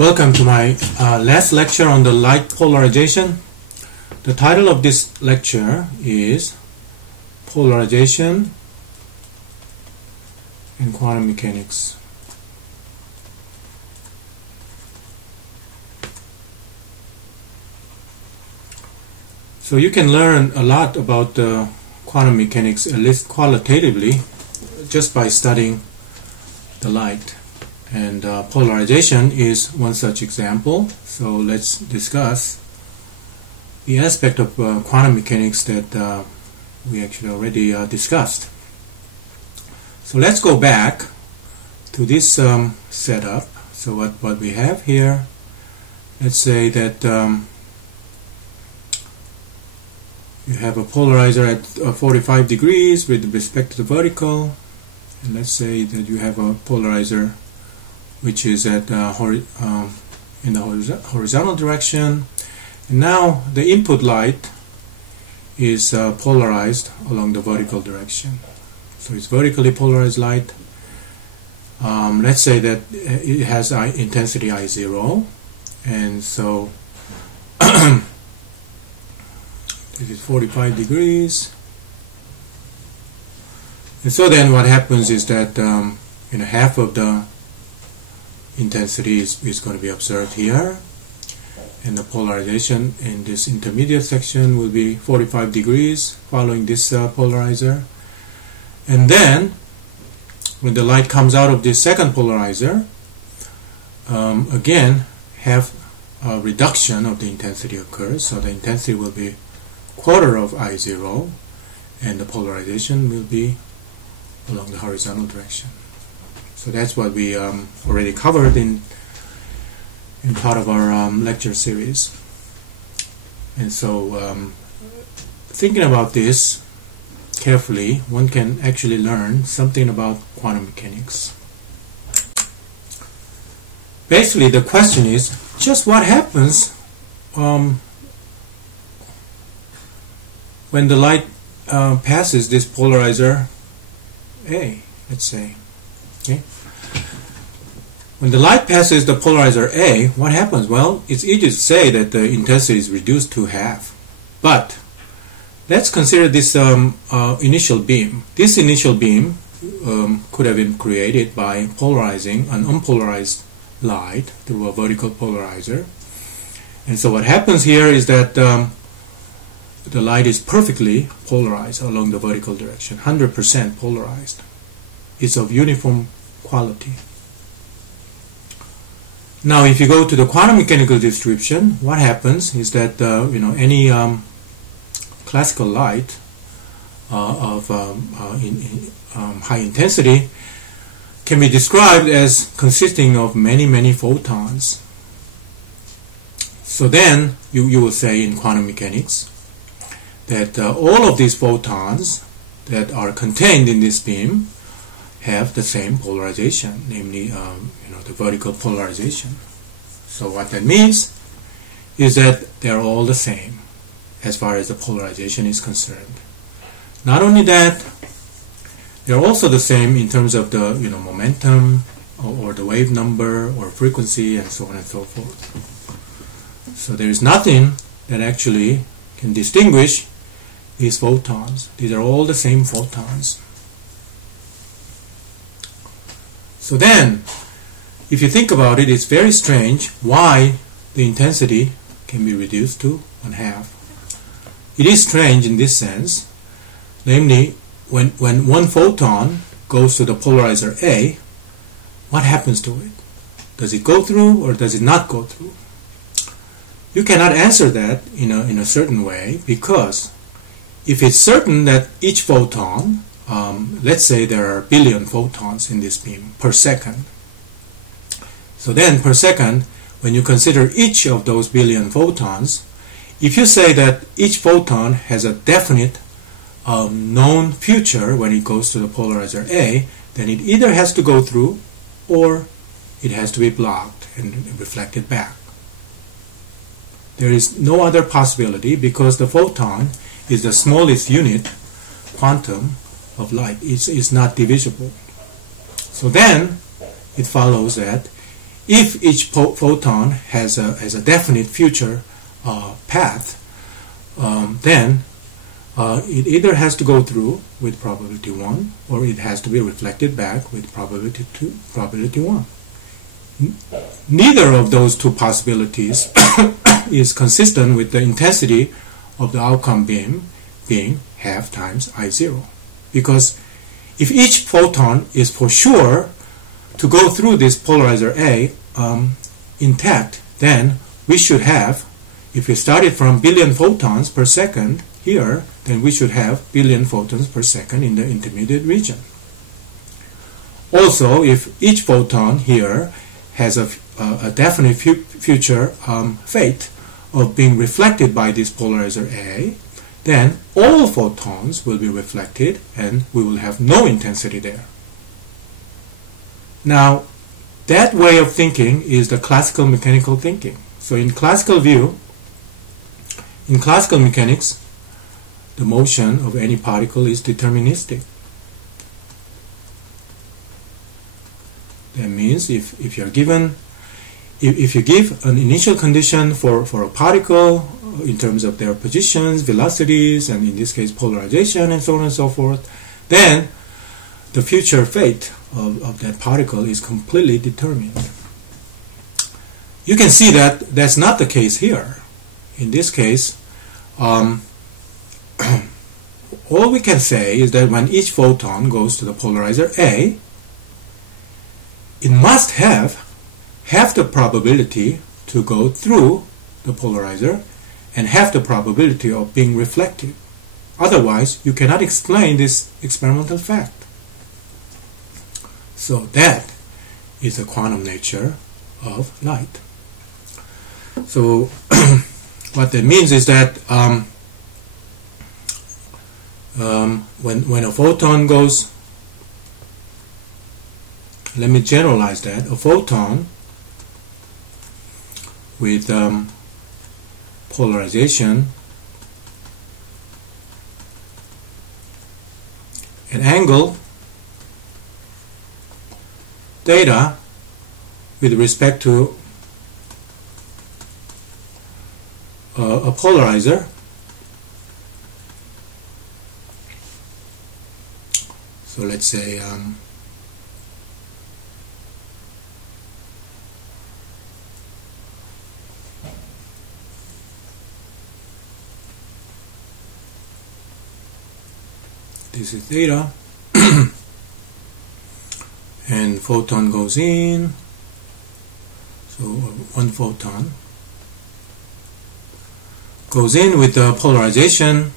Welcome to my last lecture on the light polarization. The title of this lecture is Polarization in Quantum Mechanics. So you can learn a lot about quantum mechanics, at least qualitatively, just by studying the light. And polarization is one such example. So let's discuss the aspect of quantum mechanics that we actually already discussed. So let's go back to this setup. So what we have here, let's say that you have a polarizer at 45 degrees with respect to the vertical, and let's say that you have a polarizer which is at in the horizontal direction, and now the input light is polarized along the vertical direction. So it's vertically polarized light. Let's say that it has intensity I0, and so this is 45 degrees. And so then what happens is that half of the intensity is going to be observed here, and the polarization in this intermediate section will be 45 degrees following this polarizer. And then when the light comes out of this second polarizer, again half a reduction of the intensity occurs, so the intensity will be quarter of I0, and the polarization will be along the horizontal direction. So that's what we already covered in part of our lecture series. And so thinking about this carefully, one can actually learn something about quantum mechanics. Basically, the question is just what happens when the light passes this polarizer A, let's say. Okay. When the light passes the polarizer A, what happens? Well, it's easy to say that the intensity is reduced to half. But let's consider this initial beam. This initial beam could have been created by polarizing an unpolarized light through a vertical polarizer. And so what happens here is that the light is perfectly polarized along the vertical direction, 100% polarized. It's of uniform quality. Now, if you go to the quantum mechanical description, what happens is that any classical light of high intensity can be described as consisting of many photons. So then you will say in quantum mechanics that all of these photons that are contained in this beam have the same polarization, namely the vertical polarization. So what that means is that they're all the same as far as the polarization is concerned. Not only that, they're also the same in terms of the momentum or the wave number or frequency and so on and so forth. So there is nothing that actually can distinguish these photons. These are all the same photons. So then, if you think about it, it's very strange why the intensity can be reduced to 1/2. It is strange in this sense, namely, when one photon goes to the polarizer A, what happens to it? Does it go through or does it not go through? You cannot answer that in a certain way, because if it's certain that each photon, let's say there are a billion photons in this beam per second. So then per second, when you consider each of those billion photons, if you say that each photon has a definite known future when it goes to the polarizer A, then it either has to go through or it has to be blocked and reflected back. There is no other possibility, because the photon is the smallest unit quantum of light. It's not divisible. So then it follows that if each photon has a definite future path, then it either has to go through with probability 1 or it has to be reflected back with probability 2, probability 1. Neither of those two possibilities is consistent with the intensity of the outcome beam being half times I0. Because if each photon is for sure to go through this polarizer A intact, then we should have, if we started from billion photons per second here, then we should have billion photons per second in the intermediate region. Also, if each photon here has a definite future fate of being reflected by this polarizer A, then all photons will be reflected and we will have no intensity there. Now, that way of thinking is the classical mechanical thinking. So in classical view, in classical mechanics, the motion of any particle is deterministic. That means if you give an initial condition for a particle in terms of their positions, velocities, and in this case polarization and so on and so forth, then the future fate of that particle is completely determined. You can see that that's not the case here. In this case, all we can say is that when each photon goes to the polarizer A, it must have half the probability to go through the polarizer and half the probability of being reflected. Otherwise, you cannot explain this experimental fact. So that is the quantum nature of light. So what that means is that when a photon goes, let me generalize that, a photon with polarization an angle theta with respect to a polarizer, so let's say this is theta and photon goes in, so one photon goes in with the polarization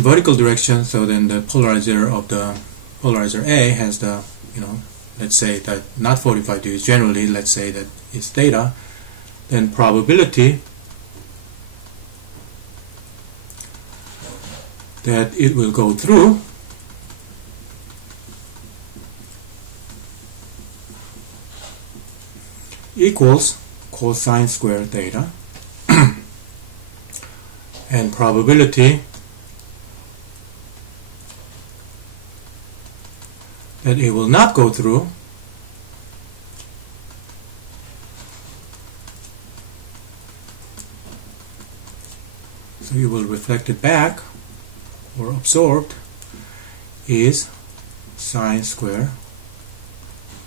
vertical direction, so then the polarizer of the polarizer A has the, let's say that not 45 degrees, generally let's say that it's theta, then probability that it will go through equals cosine squared theta and probability that it will not go through so you will reflect it back or absorbed is sine square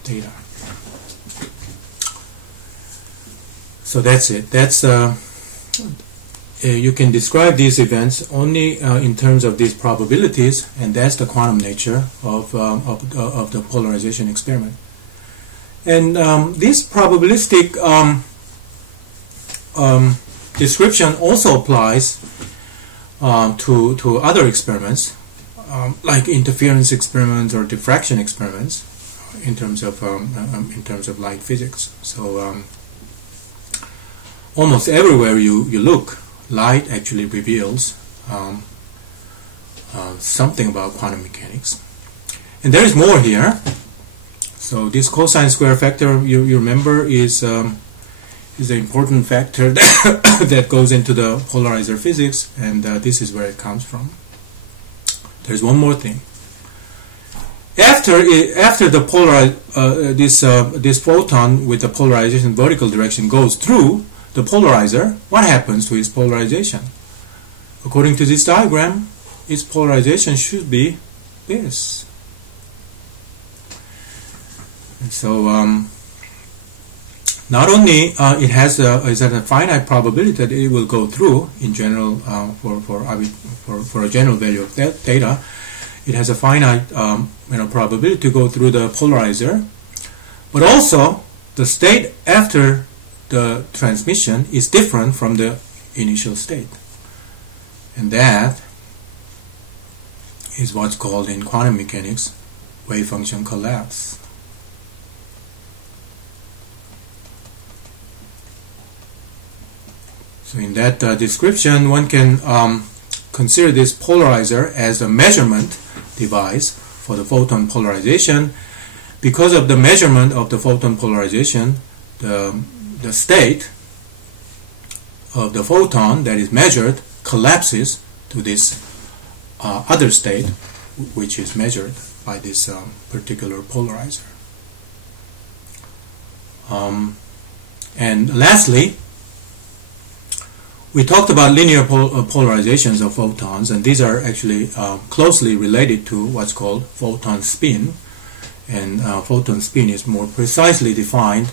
theta. So that's it. That's you can describe these events only in terms of these probabilities, and that's the quantum nature of the polarization experiment. And this probabilistic description also applies to other experiments, like interference experiments or diffraction experiments, in terms of light physics. So almost everywhere you look, light actually reveals something about quantum mechanics. And there is more here. So this cosine square factor, you remember, is is an important factor that goes into the polarizer physics, and this is where it comes from. There's one more thing. After the this photon with the polarization vertical direction goes through the polarizer, what happens to its polarization? According to this diagram, its polarization should be this. And so not only it has a finite probability that it will go through in general for a general value of theta, it has a finite probability to go through the polarizer, but also the state after the transmission is different from the initial state, and that is what's called in quantum mechanics wave function collapse. So in that description, one can consider this polarizer as a measurement device for the photon polarization. Because of the measurement of the photon polarization, the state of the photon that is measured collapses to this other state, which is measured by this particular polarizer. And lastly, we talked about linear polarizations of photons, and these are actually closely related to what's called photon spin. And photon spin is more precisely defined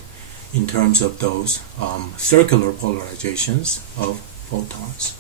in terms of those circular polarizations of photons.